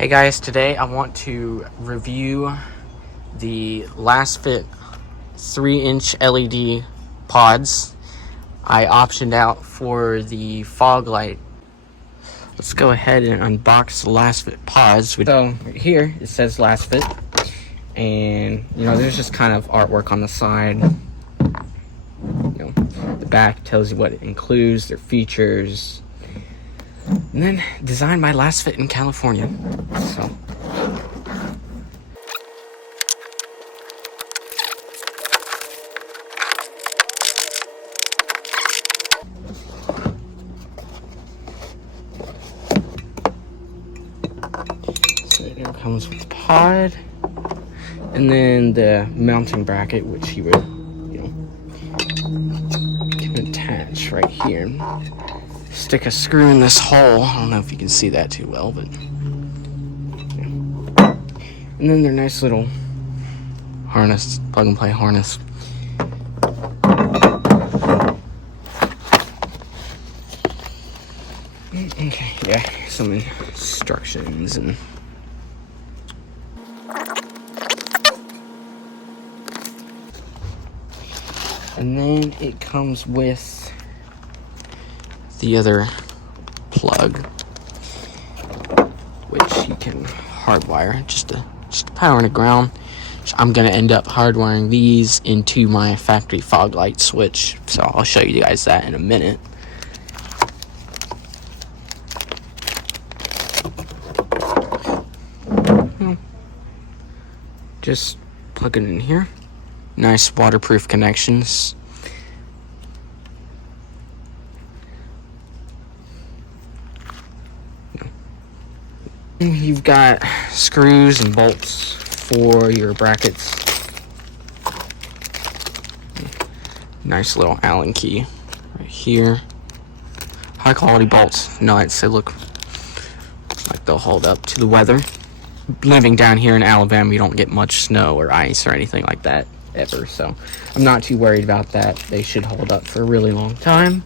Hey guys, today I want to review the Lasfit 3-inch LED pods I optioned out for the fog light. Let's go ahead and unbox the Lasfit pods. So right here it says Lasfit, and there's just kind of artwork on the side. The back tells you what it includes, their features. And then designed by Lasfit in California. So it comes with the pod, and then the mounting bracket, which you would can attach right here. Stick a screw in this hole. I don't know if you can see that too well, but and then their nice little harness, plug and play harness. Okay, yeah, some instructions and then it comes with the other plug, which you can hardwire just to power and a ground. So I'm gonna end up hardwiring these into my factory fog light switch, so I'll show you guys that in a minute. Just plug it in here. Nice waterproof connections. You've got screws and bolts for your brackets. Nice little Allen key right here. High quality bolts. They look like they'll hold up to the weather. Living down here in Alabama, you don't get much snow or ice or anything like that ever, so I'm not too worried about that. They should hold up for a really long time.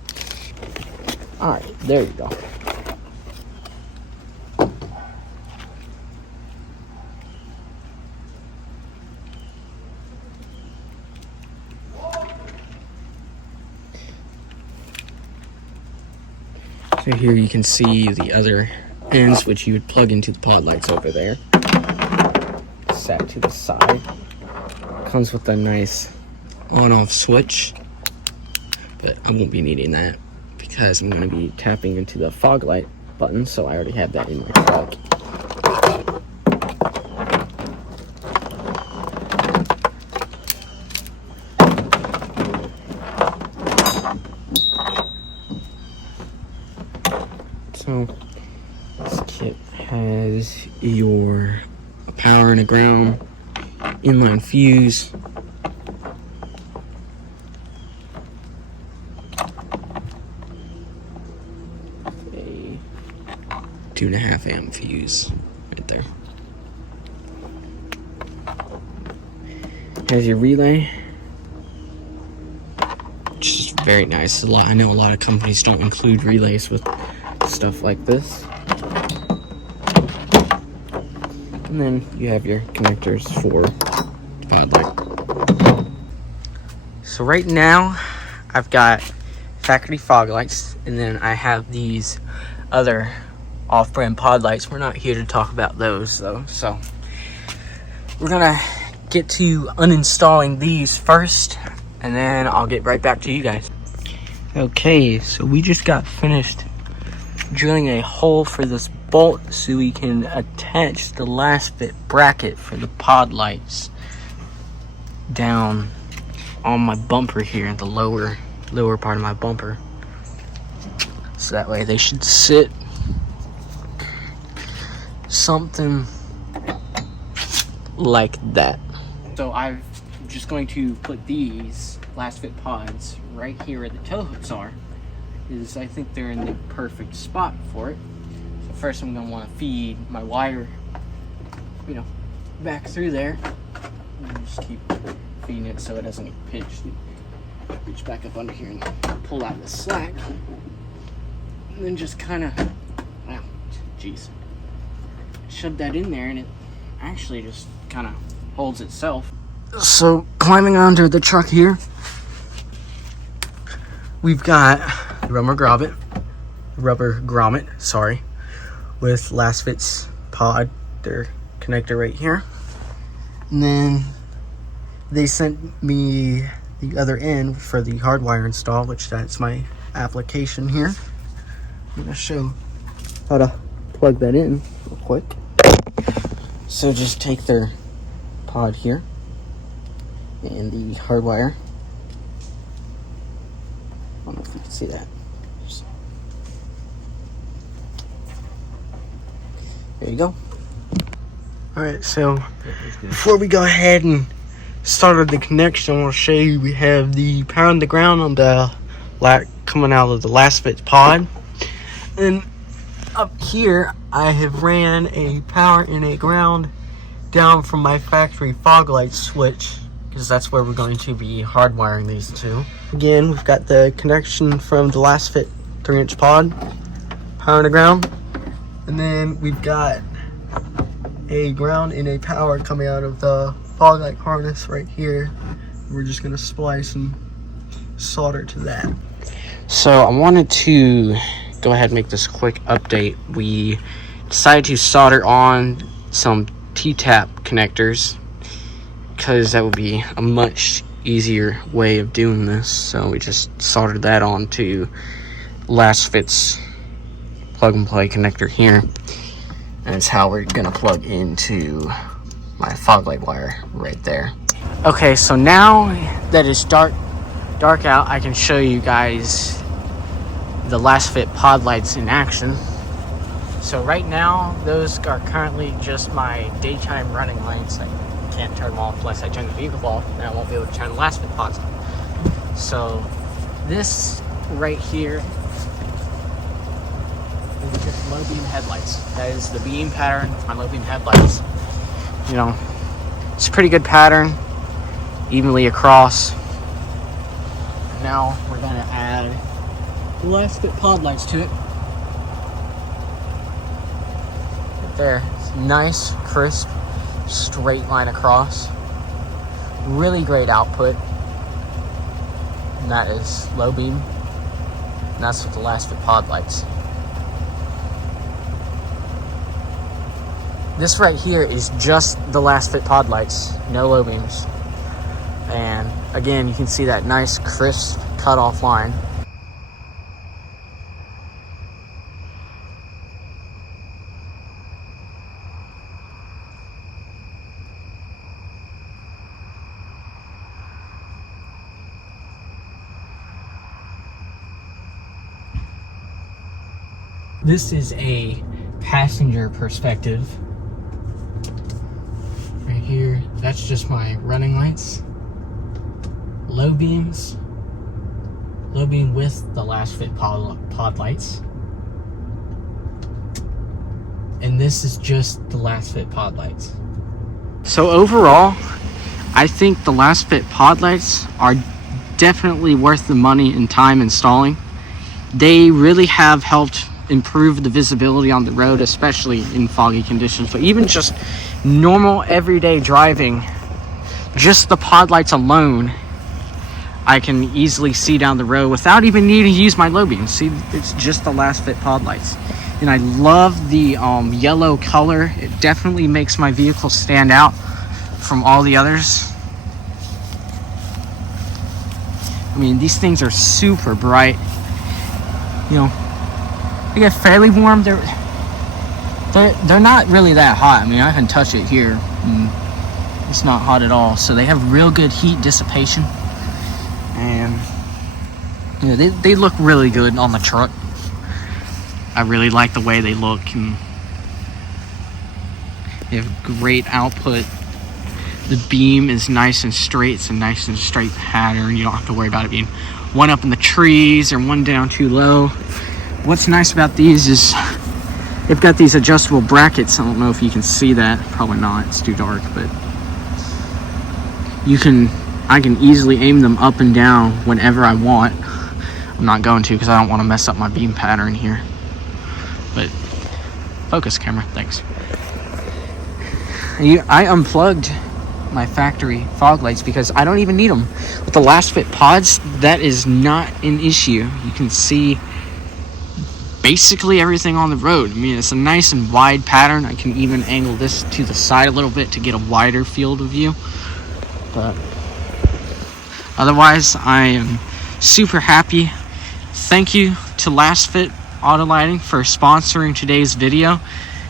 Alright, there you go. So here you can see the other ends, which you would plug into the pod lights over there. Set to the side. Comes with a nice on-off switch, but I won't be needing that because I'm going to be tapping into the fog light button, so I already have that in my truck. So this kit has your power and a ground, inline fuse, a 2.5 amp fuse right there. Has your relay, which is very nice. I know a lot of companies don't include relays with stuff like this. And then you have your connectors for the pod light. So right now I've got factory fog lights, and then I have these other off-brand pod lights. We're not here to talk about those though, so we're gonna get to uninstalling these first, and then I'll get right back to you guys. Okay, so we just got finished drilling a hole for this bolt so we can attach the Lasfit bracket for the pod lights down on my bumper here, the lower part of my bumper, so that way they should sit something like that. So I'm just going to put these Lasfit pods right here where the tow hooks are, because I think they're in the perfect spot for it. So first I'm going to want to feed my wire, back through there, and just keep feeding it so it doesn't reach back up under here and pull out the slack. And then just kind of, wow, jeez, shoved that in there and it actually just kind of holds itself. So climbing onto the truck here, we've got the rubber grommet, sorry, with Lasfit's pod, their connector right here. And then they sent me the other end for the hardwire install, which that's my application here. I'm gonna show how to plug that in real quick. So just take their pod here and the hardwire. I don't know if you can see that. There you go. Alright, so before we go ahead and start the connection, I want to show you we have the power on the ground on the coming out of the Lasfit pod. And up here, I have ran a power and a ground down from my factory fog light switch, because that's where we're going to be hardwiring these two. Again, we've got the connection from the Lasfit 3-inch pod, power and a ground. And then we've got a ground and a power coming out of the fog light harness right here. We're just gonna splice and solder to that. So I wanted to go ahead and make this quick update. We decided to solder on some T-tap connectors because that would be a much easier way of doing this. So we just soldered that on to Lasfit's plug and play connector here. And it's how we're gonna plug into my fog light wire right there. Okay, so now that it's dark out, I can show you guys the Lasfit pod lights in action. So right now, those are currently just my daytime running lights. I can't turn them off unless I turn the vehicle off, and I won't be able to turn the Lasfit pods on. So this right here is just low beam headlights. That is the beam pattern of my low beam headlights. You know, it's a pretty good pattern, evenly across. And now we're gonna add the Lasfit pod lights to it. Right there, it's nice, crisp, straight line across. Really great output. And that is low beam. And that's with the Lasfit pod lights. This right here is just the Lasfit pod lights, no low beams. And again, you can see that nice, crisp, cut-off line. This is a passenger perspective. Right here, that's just my running lights. Low beams. Low beam with the Lasfit pod lights. And this is just the Lasfit pod lights. So overall, I think the Lasfit pod lights are definitely worth the money and time installing. They really have helped improve the visibility on the road, especially in foggy conditions. But even just normal everyday driving, just the pod lights alone, I can easily see down the road without even needing to use my low beam. See, it's just the Lasfit pod lights. And I love the yellow color. It definitely makes my vehicle stand out from all the others. I mean, these things are super bright. You know, they get fairly warm. They're not really that hot. I mean, I can touch it here. It's not hot at all. So they have real good heat dissipation. And you know, they look really good on the truck. I really like the way they look, and they have great output. The beam is nice and straight. It's a nice and straight pattern. You don't have to worry about it being one up in the trees or one down too low. What's nice about these is they've got these adjustable brackets. I don't know if you can see that. Probably not. It's too dark, but I can easily aim them up and down whenever I want. I'm not going to because I don't want to mess up my beam pattern here. But focus camera, thanks. I unplugged my factory fog lights because I don't even need them. With the Lasfit pods, that is not an issue. You can see basically everything on the road. I mean, it's a nice and wide pattern. I can even angle this to the side a little bit to get a wider field of view. But otherwise, I am super happy. Thank you to Lasfit Auto Lighting for sponsoring today's video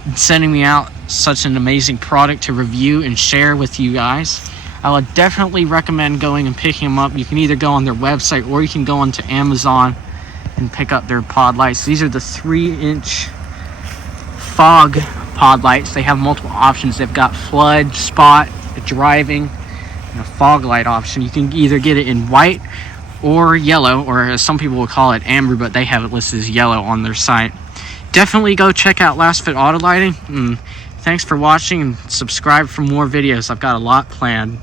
and sending me out such an amazing product to review and share with you guys. I would definitely recommend going and picking them up. You can either go on their website or you can go onto Amazon and pick up their pod lights. These are the 3-inch fog pod lights. They have multiple options. They've got flood, spot, driving, and a fog light option. You can either get it in white or yellow, or as some people will call it, amber, but they have it listed as yellow on their site. Definitely go check out Lasfit Auto Lighting. Thanks for watching, and subscribe for more videos. I've got a lot planned.